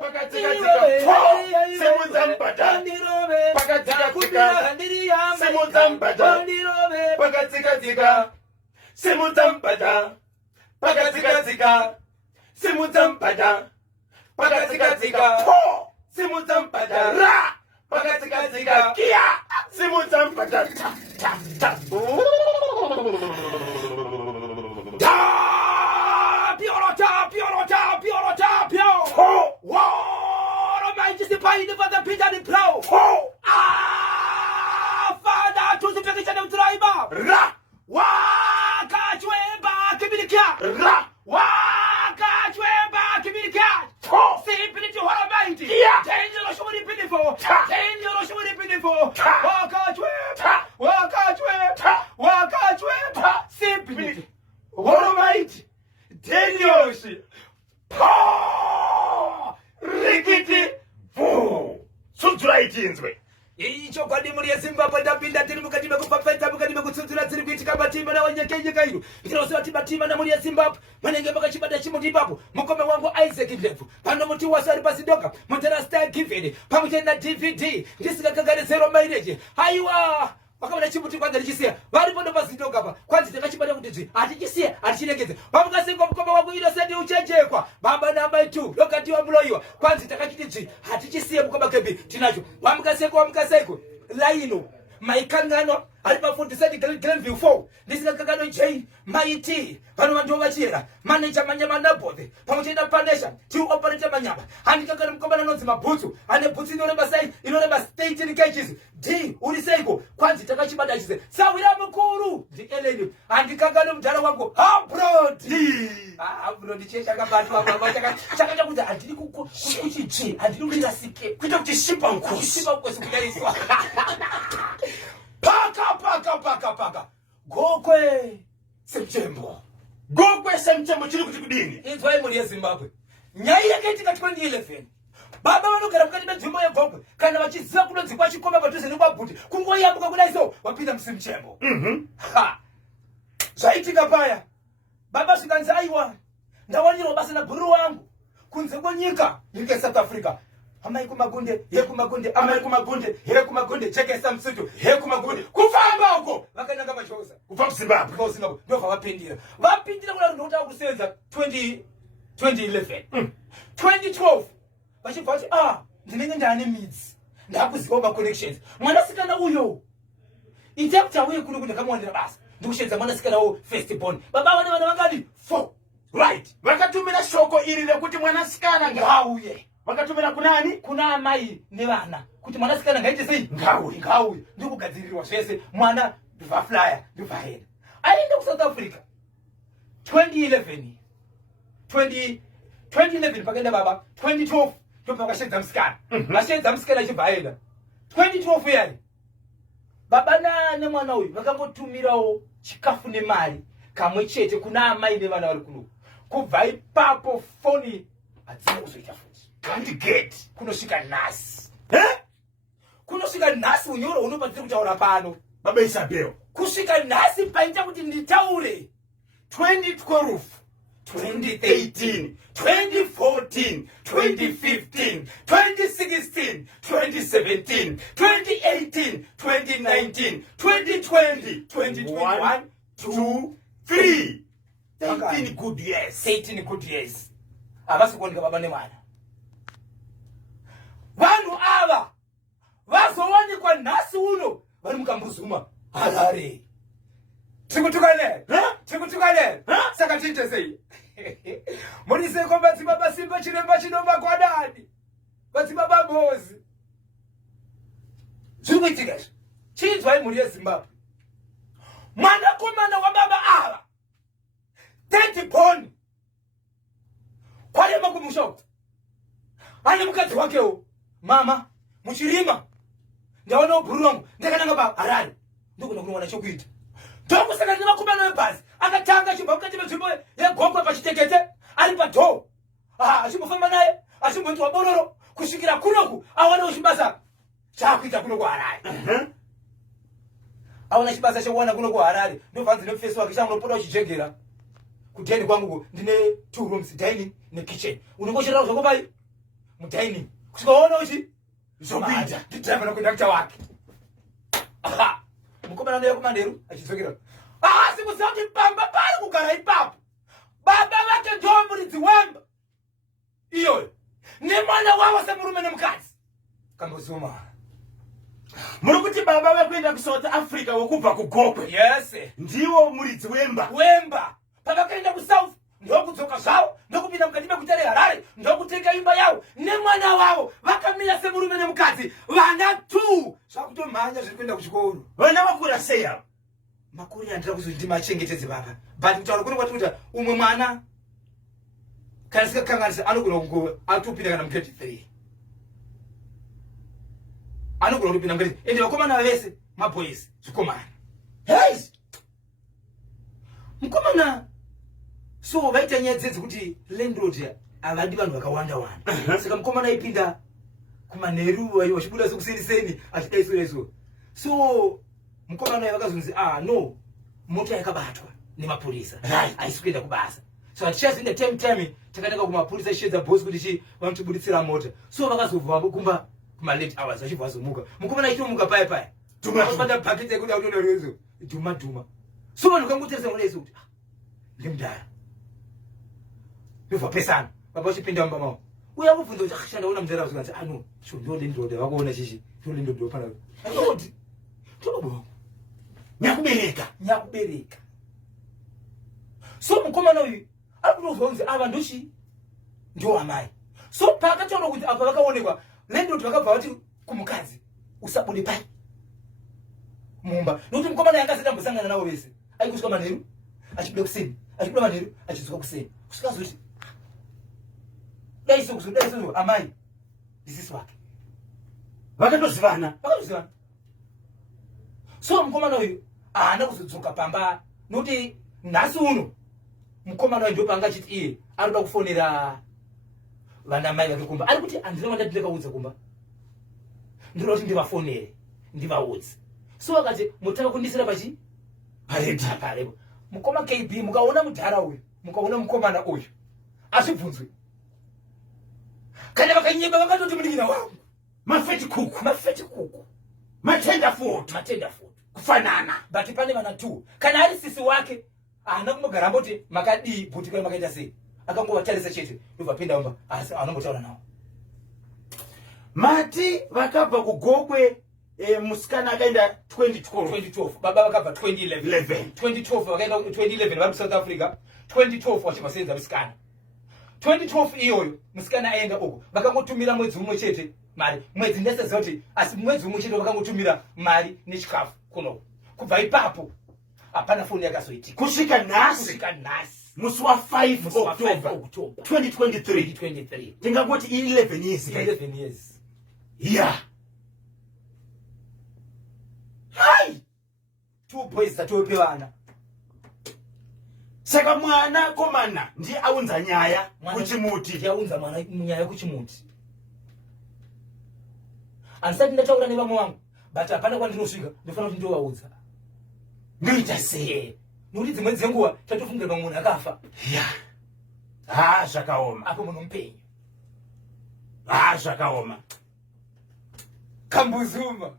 pakatika semudzambata pakatika semudzambata pakatika semudzambata pakatika semudzambata pakatika semudzambata ra pakatika kia semudzambata ta Pai de fazer pizza de plau. Fada, tu se fica de traiba. Ra. Waka chweba kibirikia. Ra. Waka chweba kibirikia. Simply to what I mighty. Dangerous should be pitiful. Dangerous should be pitiful. Waka chweba. Waka chweba. Waka chweba. Simply. What am I? Dangerous. Rikiti. Sudzura itinzwe. Icho kwa dimu ya Zimbabwe ndapinda tiri mukati mekupapeta mukati mekutsudzura dziri kuitika matimba na wanyekenyeka ino ndinoziva timatimba na muri ya Zimbabwe manenge makachibada chimuti ipapo mukome wangu Isaac Ndebvu pano muti wasi ari pasidoka muterasta given pamwe na DVD ndisikakagare zero mileage haiwa wakamana chimuti kwanza ndichisiya vari pondo pasidoka pa kwanzi takachibada kuti atichisiya atichirengedze pamukasingo mukome wangu Innocent uchenjekwa baba namba 2 lokati wamuloyiwa kwanzi takachiti atichisiye mukoma kebi tinacho wamukaseko laino maikangano ari pa 47 Glenview 4 ndisikakagano Jane Maiti pano vantu vachera manager manyama nabove pamutenda pandesha two operator manyama handikakana mukobana nonzi mabhutsu ane bhutsu inoreba 18 kgs d uri seiko kwanzi takachibada chise sawira mukuru ndi Ellen handikakana mudhara wangu abroad chechakabatwa baba chakaita kuti andiri kuchichi andiri kurasike Kuita kuti shipa nkosi kudaiswa paka gokwe September chiri kuti kudini inzwai muri yeZimbabwe nyaya yakaitika 2011 baba vanogara mukati menzvimbo yegokwe kana vachiziva kunonzikwa chikoma padhuze nekwabhuti kungoyambuka kudaiso wapinda muSeptember zvaitika paya baba svikanzi aiwa ndawanirwa basa nabhuru wangu kunze kwenyika nyika yeSouth Africa amai kumagunde hekumagunde amai kumagunde hekumagunde chekesa msutu hekumagunde kufamba uko vakananga vachosa kubva kuZimbabwe ndobva vapindira kuna runhu rotava kusenza 2011 2012 vachibva vati ndinenge ndaane midzi ndakuzivawo maconnections mwanasikana uyo ite kuti auye kuno kundakamuwanira basa ndikushenza mwanasikanawo first born baba vane vana vangadi 4 right vakatumira shoko iri rekuti mwanasikana ngauye vakatumira kunani kuna amai nevana kuti mwanasikana ngaite sei ngauye ndikugadzirirwa zvese mwana ndivaflyer ndivahera aende kuSouth Africa 2011 pakaenda baba 2012 ndobva vakashedza musikana vashedza musikana achibva aenda 2012 yari baba nemwana uyu vakambotumirawo chikafu nemari kamwe chete kuna amai nevana vari kuno kubva ipapo foni hadzina kuzoita futi candigate kunosvika nhasi unyoro unopadziri kutaura pano baba Isabel kusvika nhasi paita kuti nditaure 2012 2013 2014 2015 2016 2017 2018 2019 2020 2021 2 3 18 good years 18 good years havasi kuoneka baba nemwana vanhu ava vazowanikwa nhasi uno vari mukambuzuma Harare tikutukanere saka tiite sei muriseko madzibaba simba chiremba chinomba kwadani madzibaba mozi zviri kuitika izvi chinzwai mhuri yeZimbabwe mwanakomana wababa ava 30 born kwarema kumusha uku ane mukadzi wakewo mama muchirima ndaonawo bhuru wangu ndakananga paHarare ndokuna kunowana chokuita ndokusaka nemakomana webhazi akatanga achibva mukati menzvimbo yegokwe pachitekete ari padhoo achimbofamba naye achimboitwa bororo kusvikira kunoku awanewo chibasa chaakuita kuno kuHarare aona chibasa chekuwana kuno kuHarare ndobvanzi nemufesi wake changunopota uchijegera kudheni kwangu ndine 2 rooms dining nekitchen unongocherera zvako pai mutaini kusikaona uchi zopita nditava nokwenda wake aha mukomana naye kumanderu achizokera sikuzoti pamba pari kugara ipapo baba vake ndiwo muridzi wemba iyoyo nemwana wavo semurume nemukadzi kambozuma muri kuti baba vekuenda kuSouth Africa wokubva kugokwe yes ndiwo muridzi wemba pavakaenda kuSouth ndokudzoka zvavo ndokupinda mukati meguta reHarare ndokutenga imba yavo nemwana wavo vakamira semurume nemukadzi vana 2 zvakutomhanya zviri kuenda kuchikoro vana vakura sei avo makore andira kuzoti ndimachengetedze baba but kutaura kuri kwati kuti umwe mwana kana sikakanganisa anogona kunge atopinda kana mu23 anogona kutopinda mukati ende vakomana vese maboys zvikomana hey mukomana so vaita nyaya dzedzi kuti landlord avadi vanhu vakawanda wanda saka mukomana aipinda kumanheru vachibuda sekuseniseni achidaiso so mukomana vakazonzi no moto yakabatwa nemapurisa haisi kuenda kubasa so atichazoenda time takananga kumapurisa chedza boss kuti vanotibuditsira mota so vakazobva kumba kuma-late hours vachibva vazomuka mukomana achitomuka paya tumabata bhaketi yekuti autoda rezo dhuma so vanhu kangotarisa mudaiso kuti ndimudhara ndobva pesana baba vachipinda mumba mavo uya kubvunza kuti chandaona mudhara vazokanzi no ndolindode vakaona chichi ndolindode panaa kuti tobonga nyakubereka so mukomana uyu arikutozonzi ava ndochi ndio amai so pakataura kuti apa vakaonekwa landlord vakabva vati kumukadzi usabude pai mumba nokuti mukomana yanga asatambosangana navo vese aikusvika manheru achibuda kuseni achibuda manheru achidzoka kuseni kusvika zoti daiso amai ndisisi wake vakatozivana so mukomana uyu haana kuzodzoka pamba nokuti nhasi uno mukomana uyu ndopanga achiti iye anoda kufonera vana mai vake kumba ari kuti handina mandati ndakaudza kumba ndinoda kuti ndivafonere ndivaudze so akati mutaka kundisira pachi parepo mukoma KB mukaona mudhara uyu mukaona mukomana uyu azvibvunzwe kana vakanyemba vakatoti munin'ina wangu mafeti kuku matenda futi kufanana but pane vana 2 kana ari sisi wake haana kumbogara amboti makadii bhuti kai makaita sei akangovatarisa chete ndobva pinda mumba asi anombotaura navo mati vakabva kugokwe musikana akaenda 2012 baba vakabva 2012 vakaenda 2011 vari kuSouth Africa 2012 vachibva senza musikana 2012 iyoyo musikana aenda uko vakangotumira mwedzi umwe chete mari mwedzi ndese zoti asi mwedzi umwe chete vakangotumira mari nechikafu kuno kubva ipapo hapana foni yakazoitika kusvika nhasi musi wa5 October 2023 tingangoti 11 years yeah hai 2 boys dzatope vana saka mwana komana ndiye aunza nyaya kuchimuti yaunza mwana nyaya kuchimuti andisati ndataura nevamwe vangu but hapana kwandinosvika ndofana kuti ndovaudza ndoita sei nokuti dzimwe dzenguva tatofungira pamwe munhu akafa zvakaoma apo munhu mupenyu zvakaoma kambuzuma